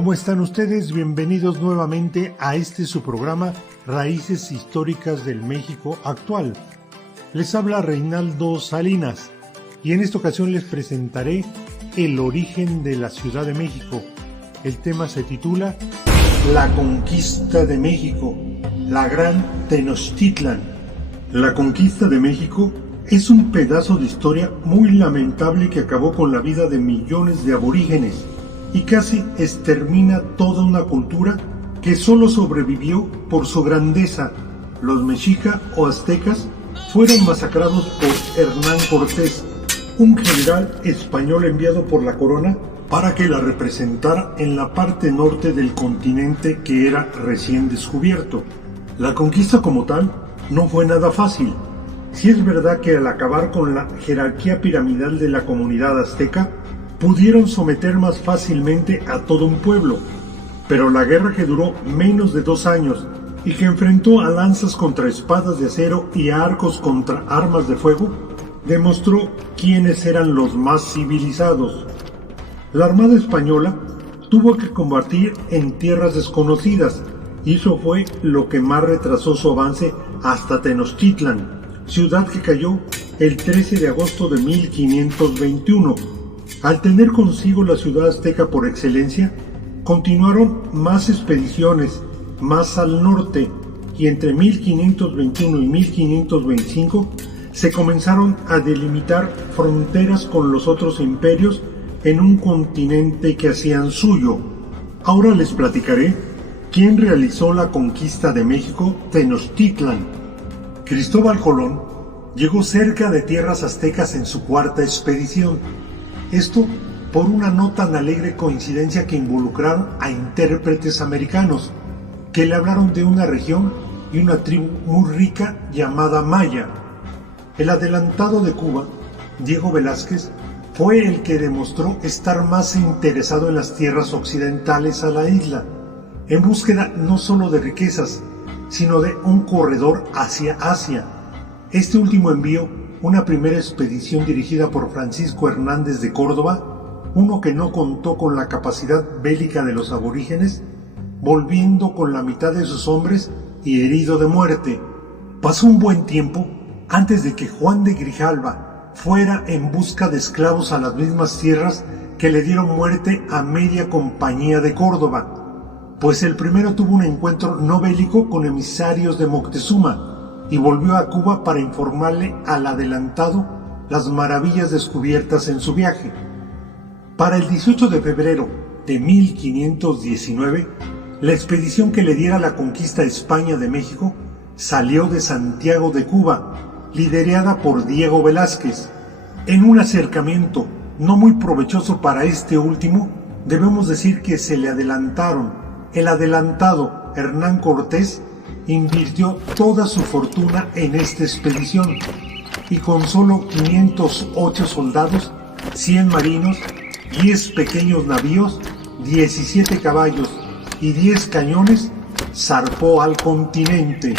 ¿Cómo están ustedes? Bienvenidos nuevamente a su programa Raíces Históricas del México Actual. Les habla Reinaldo Salinas y en esta ocasión les presentaré el origen de la Ciudad de México. El tema se titula La Conquista de México, la Gran Tenochtitlan. La Conquista de México es un pedazo de historia muy lamentable que acabó con la vida de millones de aborígenes y casi extermina toda una cultura que solo sobrevivió por su grandeza. Los mexica o aztecas fueron masacrados por Hernán Cortés, un general español enviado por la corona para que la representara en la parte norte del continente que era recién descubierto. La conquista como tal no fue nada fácil. Si es verdad que al acabar con la jerarquía piramidal de la comunidad azteca, pudieron someter más fácilmente a todo un pueblo, pero la guerra que duró menos de 2 años y que enfrentó a lanzas contra espadas de acero y a arcos contra armas de fuego, demostró quiénes eran los más civilizados. La Armada Española tuvo que combatir en tierras desconocidas y eso fue lo que más retrasó su avance hasta Tenochtitlan, ciudad que cayó el 13 de agosto de 1521. Al tener consigo la ciudad azteca por excelencia, continuaron más expediciones, más al norte, y entre 1521 y 1525 se comenzaron a delimitar fronteras con los otros imperios en un continente que hacían suyo. Ahora les platicaré quién realizó la conquista de México, Tenochtitlan. Cristóbal Colón llegó cerca de tierras aztecas en su 4ª expedición. Esto por una no tan alegre coincidencia que involucraron a intérpretes americanos, que le hablaron de una región y una tribu muy rica llamada Maya. El adelantado de Cuba, Diego Velázquez, fue el que demostró estar más interesado en las tierras occidentales a la isla, en búsqueda no solo de riquezas, sino de un corredor hacia Asia. Este último envío una primera expedición dirigida por Francisco Hernández de Córdoba, uno que no contó con la capacidad bélica de los aborígenes, volviendo con la mitad de sus hombres y herido de muerte. Pasó un buen tiempo antes de que Juan de Grijalva fuera en busca de esclavos a las mismas tierras que le dieron muerte a media compañía de Córdoba, pues el primero tuvo un encuentro no bélico con emisarios de Moctezuma y volvió a Cuba para informarle al adelantado las maravillas descubiertas en su viaje. Para el 18 de febrero de 1519, la expedición que le diera la conquista a España de México salió de Santiago de Cuba, liderada por Diego Velázquez. En un acercamiento no muy provechoso para este último, debemos decir que se le adelantaron. El adelantado Hernán Cortés invirtió toda su fortuna en esta expedición y con solo 508 soldados, 100 marinos, 10 pequeños navíos, 17 caballos y 10 cañones, zarpó al continente.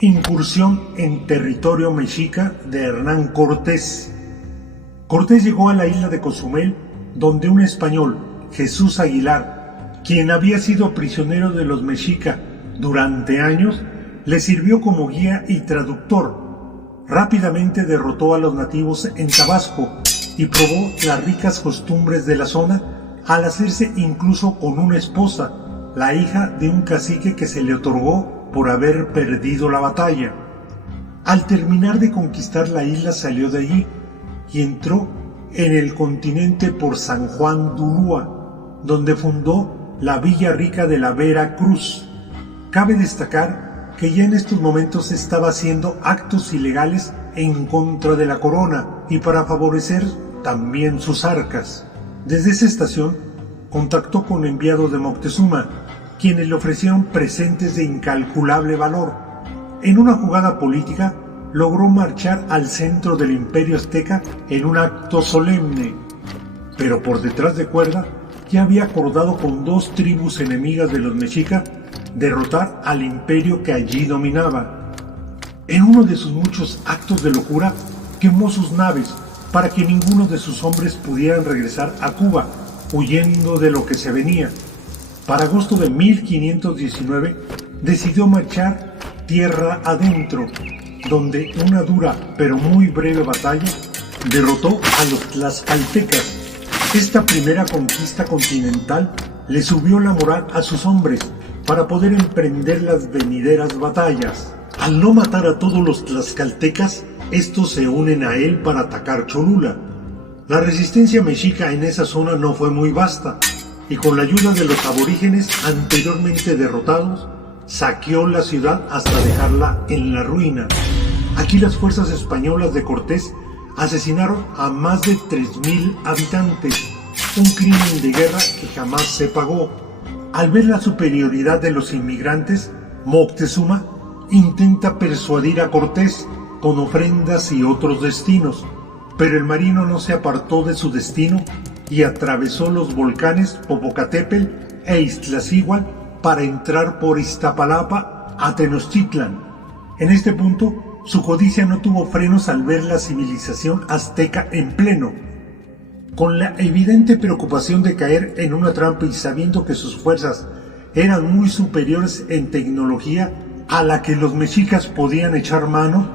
Incursión en territorio mexica de Hernán Cortés. Cortés llegó a la isla de Cozumel, donde un español, Jesús Aguilar, quien había sido prisionero de los mexica durante años, le sirvió como guía y traductor. Rápidamente derrotó a los nativos en Tabasco y probó las ricas costumbres de la zona al hacerse incluso con una esposa, la hija de un cacique que se le otorgó por haber perdido la batalla. Al terminar de conquistar la isla salió de allí y entró en el continente por San Juan de Ulúa, donde fundó la Villa Rica de la Vera Cruz. Cabe destacar que ya en estos momentos estaba haciendo actos ilegales en contra de la corona y para favorecer también sus arcas. Desde esa estación contactó con enviados de Moctezuma, quienes le ofrecieron presentes de incalculable valor. En una jugada política, logró marchar al centro del imperio azteca en un acto solemne, pero por detrás de cuerda ya había acordado con dos tribus enemigas de los mexicas derrotar al imperio que allí dominaba. En uno de sus muchos actos de locura, quemó sus naves para que ninguno de sus hombres pudieran regresar a Cuba, huyendo de lo que se venía. Para agosto de 1519 decidió marchar tierra adentro, donde una dura pero muy breve batalla derrotó a los tlaxcaltecas. Esta primera conquista continental le subió la moral a sus hombres para poder emprender las venideras batallas. Al no matar a todos los tlaxcaltecas, estos se unen a él para atacar Cholula. La resistencia mexica en esa zona no fue muy vasta, y con la ayuda de los aborígenes anteriormente derrotados, saqueó la ciudad hasta dejarla en la ruina. Aquí las fuerzas españolas de Cortés asesinaron a más de 3,000 habitantes, un crimen de guerra que jamás se pagó. Al ver la superioridad de los inmigrantes, Moctezuma intenta persuadir a Cortés con ofrendas y otros destinos, pero el marino no se apartó de su destino y atravesó los volcanes Popocatépetl e Iztaccíhuatl para entrar por Iztapalapa a Tenochtitlan. En este punto, su codicia no tuvo frenos al ver la civilización azteca en pleno. Con la evidente preocupación de caer en una trampa y sabiendo que sus fuerzas eran muy superiores en tecnología a la que los mexicas podían echar mano,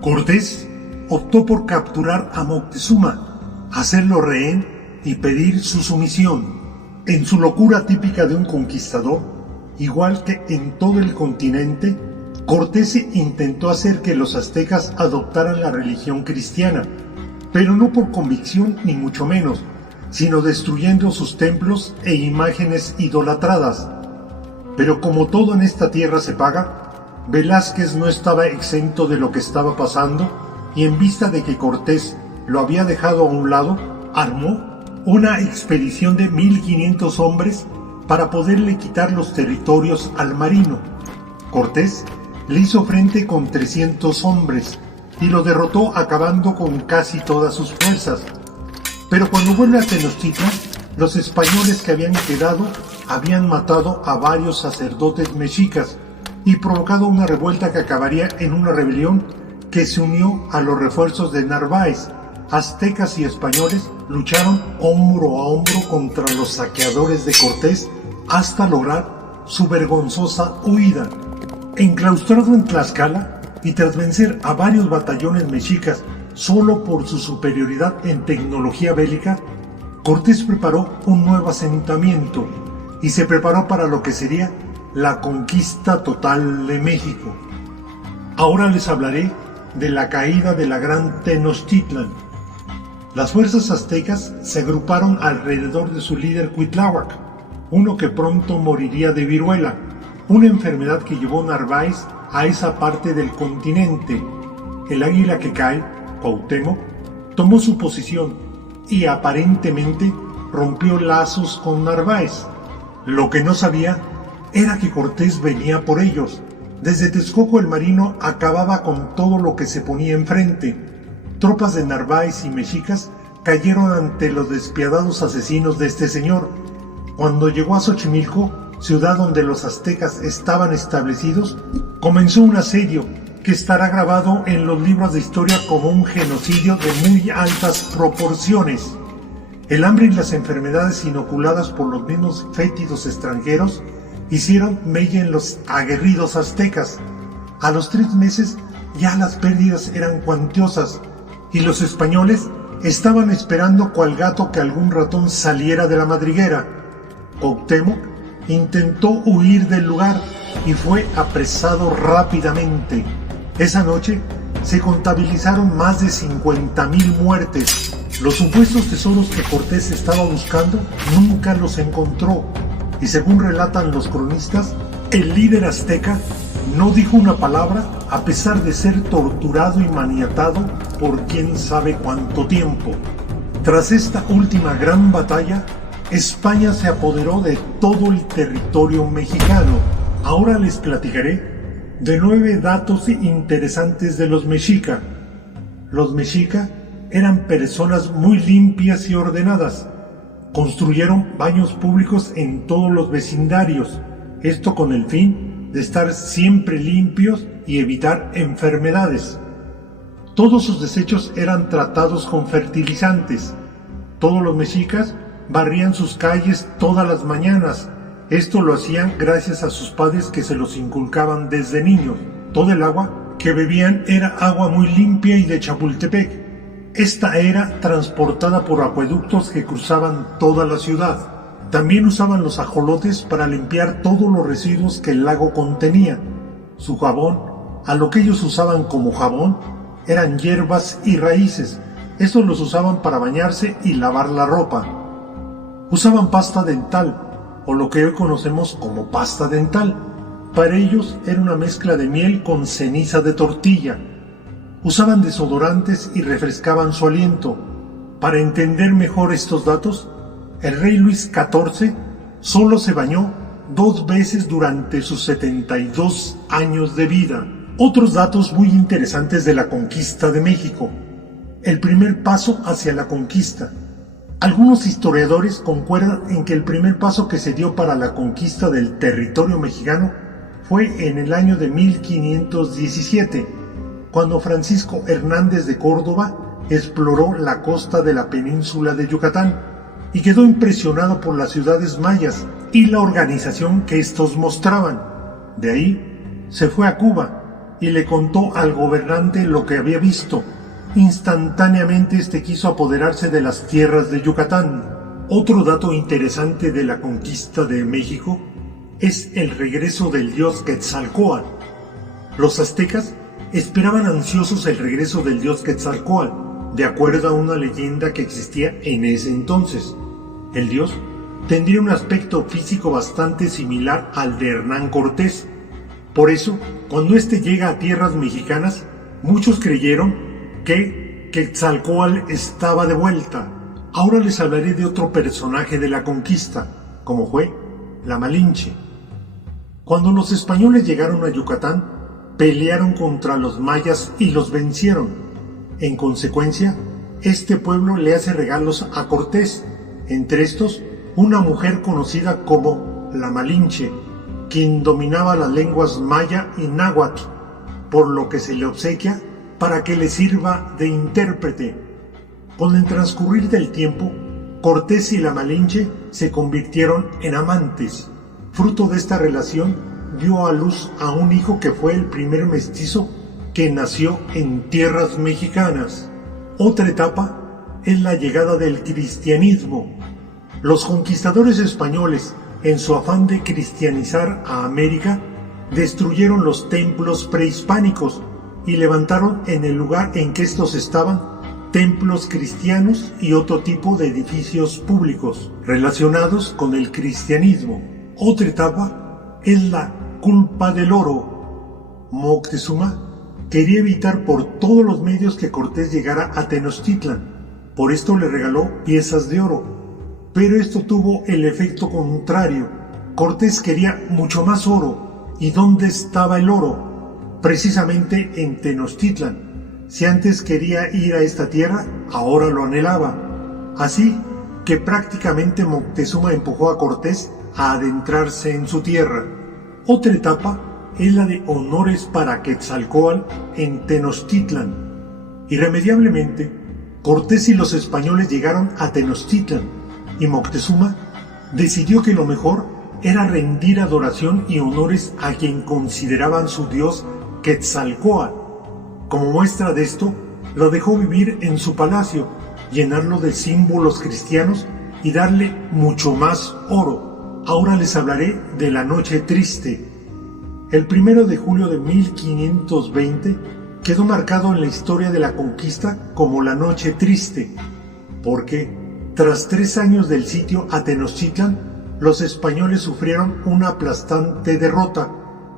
Cortés optó por capturar a Moctezuma, hacerlo rehén y pedir su sumisión. En su locura típica de un conquistador, igual que en todo el continente, Cortés intentó hacer que los aztecas adoptaran la religión cristiana, pero no por convicción ni mucho menos, sino destruyendo sus templos e imágenes idolatradas. Pero como todo en esta tierra se paga, Velázquez no estaba exento de lo que estaba pasando, y en vista de que Cortés lo había dejado a un lado, armó una expedición de 1,500 hombres para poderle quitar los territorios al marino. Cortés le hizo frente con 300 hombres y lo derrotó acabando con casi todas sus fuerzas. Pero cuando vuelve a Tenochtitlan, los españoles que habían quedado habían matado a varios sacerdotes mexicas y provocado una revuelta que acabaría en una rebelión que se unió a los refuerzos de Narváez. Aztecas y españoles lucharon hombro a hombro contra los saqueadores de Cortés hasta lograr su vergonzosa huida. Enclaustrado en Tlaxcala y tras vencer a varios batallones mexicas solo por su superioridad en tecnología bélica, Cortés preparó un nuevo asentamiento y se preparó para lo que sería la conquista total de México. Ahora les hablaré de la caída de la gran Tenochtitlan. Las fuerzas aztecas se agruparon alrededor de su líder Cuitláhuac, uno que pronto moriría de viruela, una enfermedad que llevó Narváez a esa parte del continente. El águila que cae, Cuauhtémoc, tomó su posición y aparentemente rompió lazos con Narváez. Lo que no sabía era que Cortés venía por ellos. Desde Texcoco el marino acababa con todo lo que se ponía enfrente. Tropas de Narváez y mexicas cayeron ante los despiadados asesinos de este señor. Cuando llegó a Xochimilco, ciudad donde los aztecas estaban establecidos, comenzó un asedio que estará grabado en los libros de historia como un genocidio de muy altas proporciones. El hambre y las enfermedades inoculadas por los mismos fétidos extranjeros hicieron mella en los aguerridos aztecas. A los 3 meses ya las pérdidas eran cuantiosas y los españoles estaban esperando cual gato que algún ratón saliera de la madriguera. Cuauhtémoc intentó huir del lugar y fue apresado rápidamente. Esa noche se contabilizaron más de 50,000 muertes. Los supuestos tesoros que Cortés estaba buscando nunca los encontró. Y según relatan los cronistas, el líder azteca no dijo una palabra a pesar de ser torturado y maniatado por quién sabe cuánto tiempo. Tras esta última gran batalla, España se apoderó de todo el territorio mexicano. Ahora les platicaré de 9 datos interesantes de los mexica. Los mexica eran personas muy limpias y ordenadas. Construyeron baños públicos en todos los vecindarios, esto con el fin de estar siempre limpios y evitar enfermedades. Todos sus desechos eran tratados con fertilizantes. Todos los mexicas barrían sus calles todas las mañanas. Esto lo hacían gracias a sus padres que se los inculcaban desde niños. Todo el agua que bebían era agua muy limpia y de Chapultepec. Esta era transportada por acueductos que cruzaban toda la ciudad. También usaban los ajolotes para limpiar todos los residuos que el lago contenía. Su jabón, a lo que ellos usaban como jabón, eran hierbas y raíces. Estos los usaban para bañarse y lavar la ropa. Usaban pasta dental, o lo que hoy conocemos como pasta dental. Para ellos era una mezcla de miel con ceniza de tortilla. Usaban desodorantes y refrescaban su aliento. Para entender mejor estos datos, el rey Luis XIV solo se bañó 2 veces durante sus 72 años de vida. Otros datos muy interesantes de la conquista de México. El primer paso hacia la conquista. Algunos historiadores concuerdan en que el primer paso que se dio para la conquista del territorio mexicano fue en el año de 1517, cuando Francisco Hernández de Córdoba exploró la costa de la península de Yucatán y quedó impresionado por las ciudades mayas y la organización que estos mostraban. De ahí se fue a Cuba y le contó al gobernante lo que había visto. Instantáneamente este quiso apoderarse de las tierras de Yucatán. Otro dato interesante de la conquista de México es el regreso del dios Quetzalcóatl. Los aztecas esperaban ansiosos el regreso del dios Quetzalcóatl, de acuerdo a una leyenda que existía en ese entonces. El dios tendría un aspecto físico bastante similar al de Hernán Cortés. Por eso, cuando éste llega a tierras mexicanas, muchos creyeron que Quetzalcóatl estaba de vuelta. Ahora les hablaré de otro personaje de la conquista, como fue la Malinche. Cuando los españoles llegaron a Yucatán, pelearon contra los mayas y los vencieron. En consecuencia, este pueblo le hace regalos a Cortés, entre estos una mujer conocida como la Malinche, quien dominaba las lenguas maya y náhuatl, por lo que se le obsequia para que le sirva de intérprete. Con el transcurrir del tiempo, Cortés y la Malinche se convirtieron en amantes. Fruto de esta relación, dio a luz a un hijo que fue el primer mestizo que nació en tierras mexicanas. Otra etapa es la llegada del cristianismo. Los conquistadores españoles, en su afán de cristianizar a América, destruyeron los templos prehispánicos y levantaron en el lugar en que estos estaban templos cristianos y otro tipo de edificios públicos relacionados con el cristianismo. Otra etapa es la culpa del oro. Moctezuma quería evitar por todos los medios que Cortés llegara a Tenochtitlan, por esto le regaló piezas de oro, pero esto tuvo el efecto contrario. Cortés quería mucho más oro. ¿Y dónde estaba el oro? Precisamente en Tenochtitlan. Si antes quería ir a esta tierra, ahora lo anhelaba. Así que prácticamente Moctezuma empujó a Cortés a adentrarse en su tierra. Otra etapa es la de honores para Quetzalcóatl en Tenochtitlan. Irremediablemente, Cortés y los españoles llegaron a Tenochtitlan y Moctezuma decidió que lo mejor era rendir adoración y honores a quien consideraban su dios Quetzalcóatl. Como muestra de esto, lo dejó vivir en su palacio, llenarlo de símbolos cristianos y darle mucho más oro. Ahora les hablaré de la Noche Triste. El 1 de julio de 1520 quedó marcado en la historia de la conquista como la Noche Triste, porque tras 3 años del sitio a Tenochtitlan, los españoles sufrieron una aplastante derrota.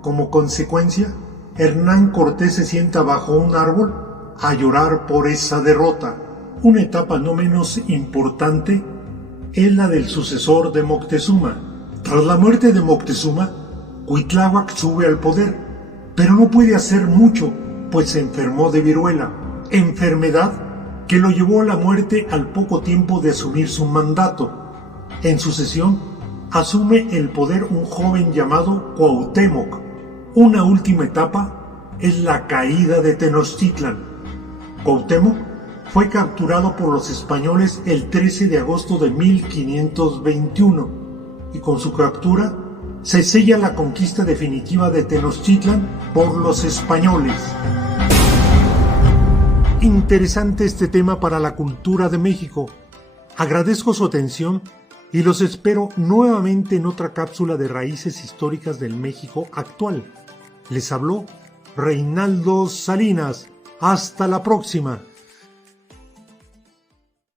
Como consecuencia, Hernán Cortés se sienta bajo un árbol a llorar por esa derrota. Una etapa no menos importante es la del sucesor de Moctezuma. Tras la muerte de Moctezuma, Cuitláhuac sube al poder, pero no puede hacer mucho, pues se enfermó de viruela, enfermedad que lo llevó a la muerte al poco tiempo de asumir su mandato. En sucesión, asume el poder un joven llamado Cuauhtémoc. Una última etapa es la caída de Tenochtitlan. Cuauhtémoc fue capturado por los españoles el 13 de agosto de 1521 y con su captura se sella la conquista definitiva de Tenochtitlan por los españoles. Interesante este tema para la cultura de México. Agradezco su atención y los espero nuevamente en otra cápsula de Raíces Históricas del México Actual. Les habló Reinaldo Salinas. Hasta la próxima.